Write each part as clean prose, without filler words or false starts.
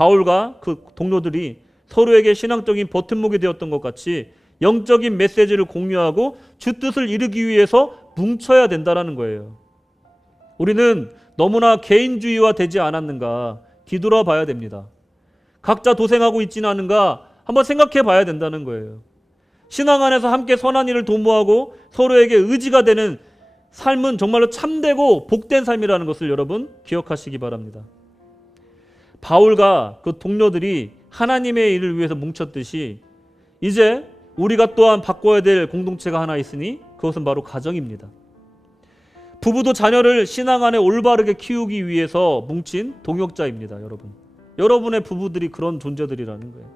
바울과 그 동료들이 서로에게 신앙적인 버팀목이 되었던 것 같이 영적인 메시지를 공유하고 주 뜻을 이루기 위해서 뭉쳐야 된다는 거예요. 우리는 너무나 개인주의화 되지 않았는가 뒤돌아봐야 됩니다. 각자 도생하고 있지는 않은가 한번 생각해 봐야 된다는 거예요. 신앙 안에서 함께 선한 일을 도모하고 서로에게 의지가 되는 삶은 정말로 참되고 복된 삶이라는 것을 여러분 기억하시기 바랍니다. 바울과 그 동료들이 하나님의 일을 위해서 뭉쳤듯이 이제 우리가 또한 바꿔야 될 공동체가 하나 있으니 그것은 바로 가정입니다. 부부도 자녀를 신앙 안에 올바르게 키우기 위해서 뭉친 동역자입니다. 여러분의 부부들이 그런 존재들이라는 거예요.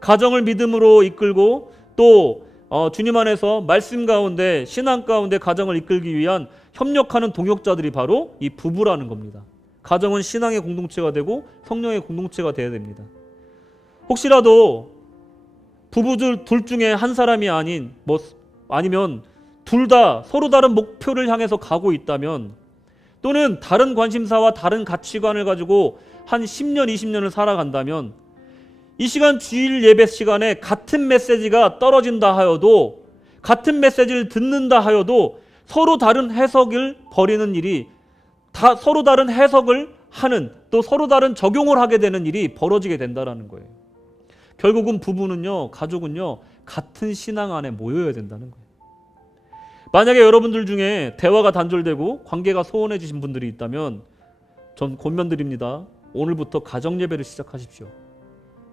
가정을 믿음으로 이끌고 또 주님 안에서 말씀 가운데 신앙 가운데 가정을 이끌기 위한 협력하는 동역자들이 바로 이 부부라는 겁니다. 가정은 신앙의 공동체가 되고 성령의 공동체가 되어야 됩니다. 혹시라도 부부들 둘 중에 한 사람이 아니면 둘 다 서로 다른 목표를 향해서 가고 있다면 또는 다른 관심사와 다른 가치관을 가지고 한 10년, 20년을 살아간다면 이 시간 주일 예배 시간에 같은 메시지가 떨어진다 하여도 같은 메시지를 듣는다 하여도 서로 다른 해석을 벌이는 일이 서로 다른 해석을 하는 또 서로 다른 적용을 하게 되는 일이 벌어지게 된다는 거예요. 결국은 부부는요, 가족은요, 같은 신앙 안에 모여야 된다는 거예요. 만약에 여러분들 중에 대화가 단절되고 관계가 소원해지신 분들이 있다면 전 권면드립니다. 오늘부터 가정예배를 시작하십시오.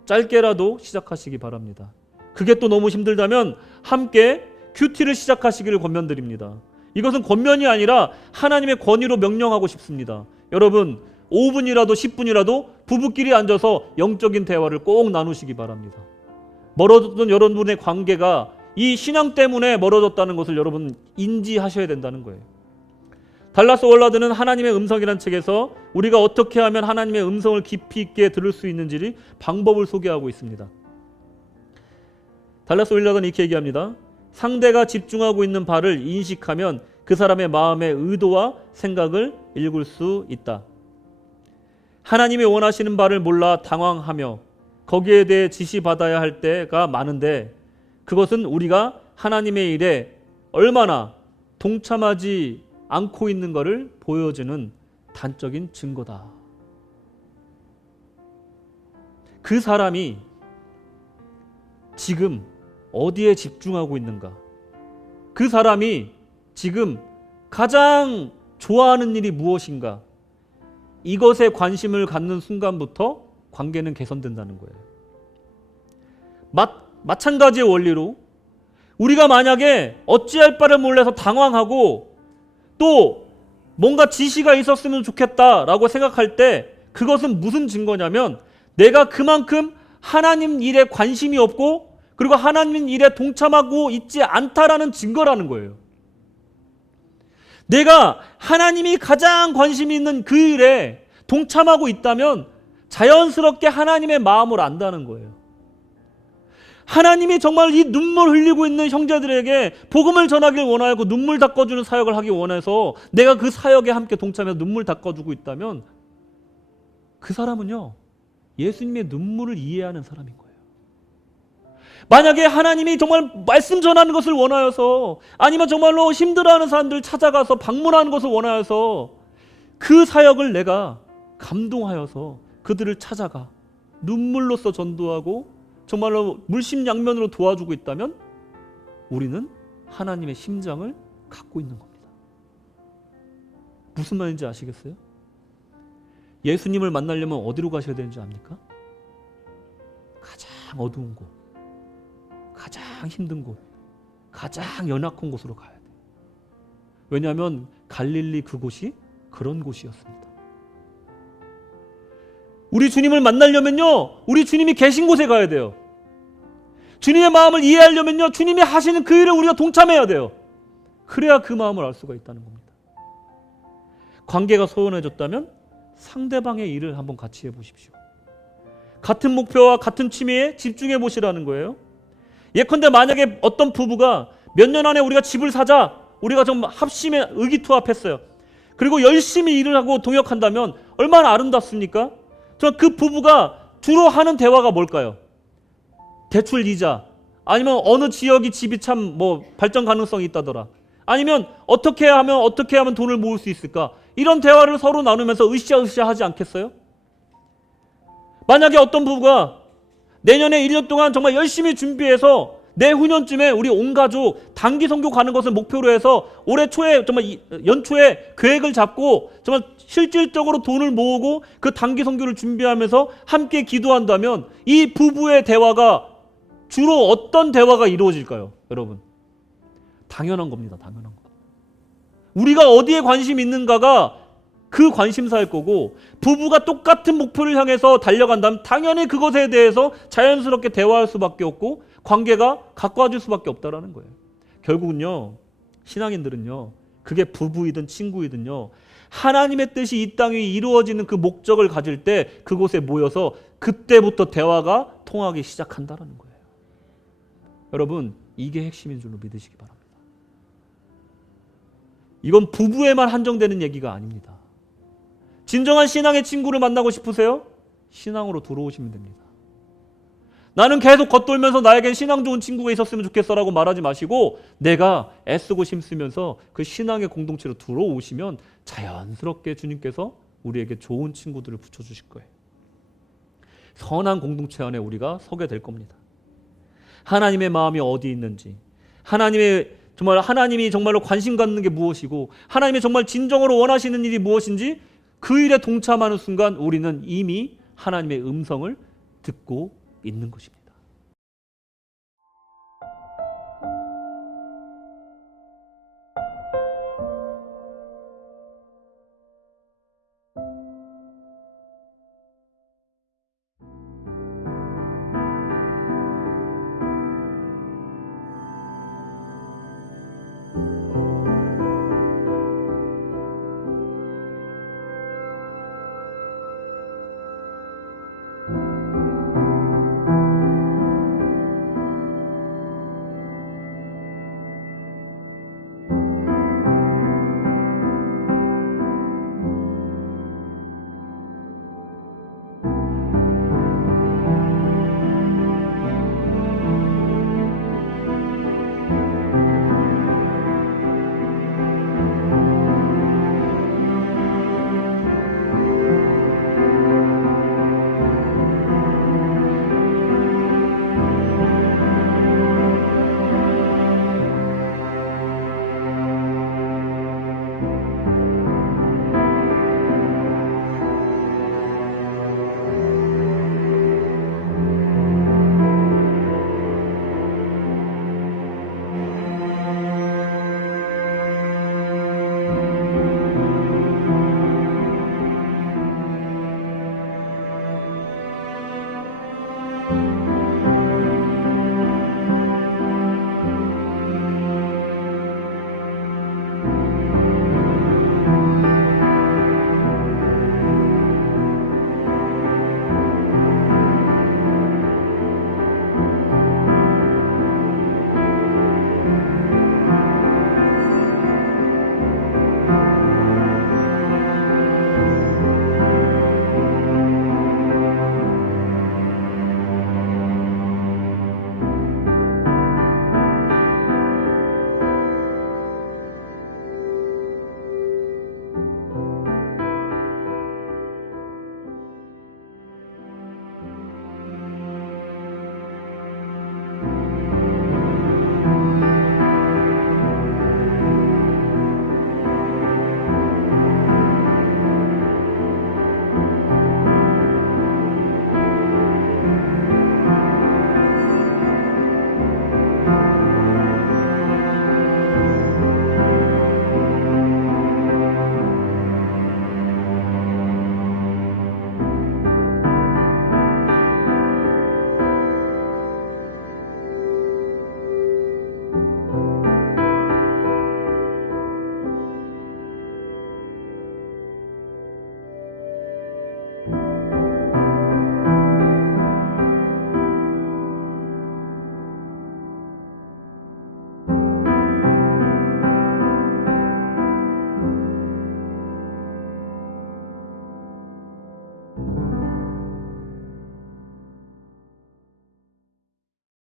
짧게라도 시작하시기 바랍니다. 그게 또 너무 힘들다면 함께 큐티를 시작하시기를 권면드립니다. 이것은 권면이 아니라 하나님의 권위로 명령하고 싶습니다. 여러분 5분이라도 10분이라도 부부끼리 앉아서 영적인 대화를 꼭 나누시기 바랍니다. 멀어졌던 여러분의 관계가 이 신앙 때문에 멀어졌다는 것을 여러분 인지하셔야 된다는 거예요. 달라스 월라드는 하나님의 음성이라는 책에서 우리가 어떻게 하면 하나님의 음성을 깊이 있게 들을 수 있는지 방법을 소개하고 있습니다. 달라스 월라드는 이렇게 얘기합니다. 상대가 집중하고 있는 바를 인식하면 그 사람의 마음의 의도와 생각을 읽을 수 있다. 하나님이 원하시는 바를 몰라 당황하며 거기에 대해 지시받아야 할 때가 많은데 그것은 우리가 하나님의 일에 얼마나 동참하지 않고 있는 것을 보여주는 단적인 증거다. 그 사람이 지금 어디에 집중하고 있는가? 그 사람이 지금 가장 좋아하는 일이 무엇인가? 이것에 관심을 갖는 순간부터 관계는 개선된다는 거예요. 마찬가지의 원리로 우리가 만약에 어찌할 바를 몰라서 당황하고 또 뭔가 지시가 있었으면 좋겠다라고 생각할 때 그것은 무슨 증거냐면 내가 그만큼 하나님 일에 관심이 없고 그리고 하나님 일에 동참하고 있지 않다라는 증거라는 거예요. 내가 하나님이 가장 관심이 있는 그 일에 동참하고 있다면 자연스럽게 하나님의 마음을 안다는 거예요. 하나님이 정말 이 눈물 흘리고 있는 형제들에게 복음을 전하길 원하고 눈물 닦아주는 사역을 하기 원해서 내가 그 사역에 함께 동참해서 눈물 닦아주고 있다면 그 사람은요 예수님의 눈물을 이해하는 사람인 거예요. 만약에 하나님이 정말 말씀 전하는 것을 원하여서 아니면 정말로 힘들어하는 사람들 찾아가서 방문하는 것을 원하여서 그 사역을 내가 감동하여서 그들을 찾아가 눈물로써 전도하고 정말로 물심양면으로 도와주고 있다면 우리는 하나님의 심장을 갖고 있는 겁니다. 무슨 말인지 아시겠어요? 예수님을 만나려면 어디로 가셔야 되는지 압니까? 가장 어두운 곳, 가장 힘든 곳, 가장 연약한 곳으로 가야 돼요. 왜냐하면 갈릴리 그곳이 그런 곳이었습니다. 우리 주님을 만나려면요 우리 주님이 계신 곳에 가야 돼요. 주님의 마음을 이해하려면요 주님이 하시는 그 일에 우리가 동참해야 돼요. 그래야 그 마음을 알 수가 있다는 겁니다. 관계가 소원해졌다면 상대방의 일을 한번 같이 해보십시오. 같은 목표와 같은 취미에 집중해 보시라는 거예요. 예컨대 만약에 어떤 부부가 몇 년 안에 우리가 집을 사자, 우리가 좀 합심해 의기투합했어요. 그리고 열심히 일을 하고 동역한다면 얼마나 아름답습니까? 정말 그 부부가 주로 하는 대화가 뭘까요? 대출 이자, 아니면 어느 지역이 집이 참 뭐 발전 가능성이 있다더라, 아니면 어떻게 하면 돈을 모을 수 있을까, 이런 대화를 서로 나누면서 으쌰으쌰 하지 않겠어요? 만약에 어떤 부부가 내년에 1년 동안 정말 열심히 준비해서 내후년쯤에 우리 온 가족 단기 선교 가는 것을 목표로 해서 올해 초에 정말 연초에 계획을 잡고 정말 실질적으로 돈을 모으고 그 단기 선교를 준비하면서 함께 기도한다면 이 부부의 대화가 주로 어떤 대화가 이루어질까요? 여러분, 당연한 겁니다. 당연한 거. 우리가 어디에 관심이 있는가가 그 관심사일 거고, 부부가 똑같은 목표를 향해서 달려간다면 당연히 그것에 대해서 자연스럽게 대화할 수밖에 없고 관계가 가까워질 수밖에 없다라는 거예요. 결국은요, 신앙인들은요, 그게 부부이든 친구이든요, 하나님의 뜻이 이 땅 위에 이루어지는 그 목적을 가질 때 그곳에 모여서 그때부터 대화가 통하기 시작한다라는 거예요. 여러분, 이게 핵심인 줄로 믿으시기 바랍니다. 이건 부부에만 한정되는 얘기가 아닙니다. 진정한 신앙의 친구를 만나고 싶으세요? 신앙으로 들어오시면 됩니다. 나는 계속 겉돌면서 나에겐 신앙 좋은 친구가 있었으면 좋겠어라고 말하지 마시고, 내가 애쓰고 힘쓰면서 그 신앙의 공동체로 들어오시면 자연스럽게 주님께서 우리에게 좋은 친구들을 붙여주실 거예요. 선한 공동체 안에 우리가 서게 될 겁니다. 하나님의 마음이 어디 있는지, 하나님이 정말로 관심 갖는 게 무엇이고, 하나님이 정말 진정으로 원하시는 일이 무엇인지 그 일에 동참하는 순간 우리는 이미 하나님의 음성을 듣고 있는 것입니다.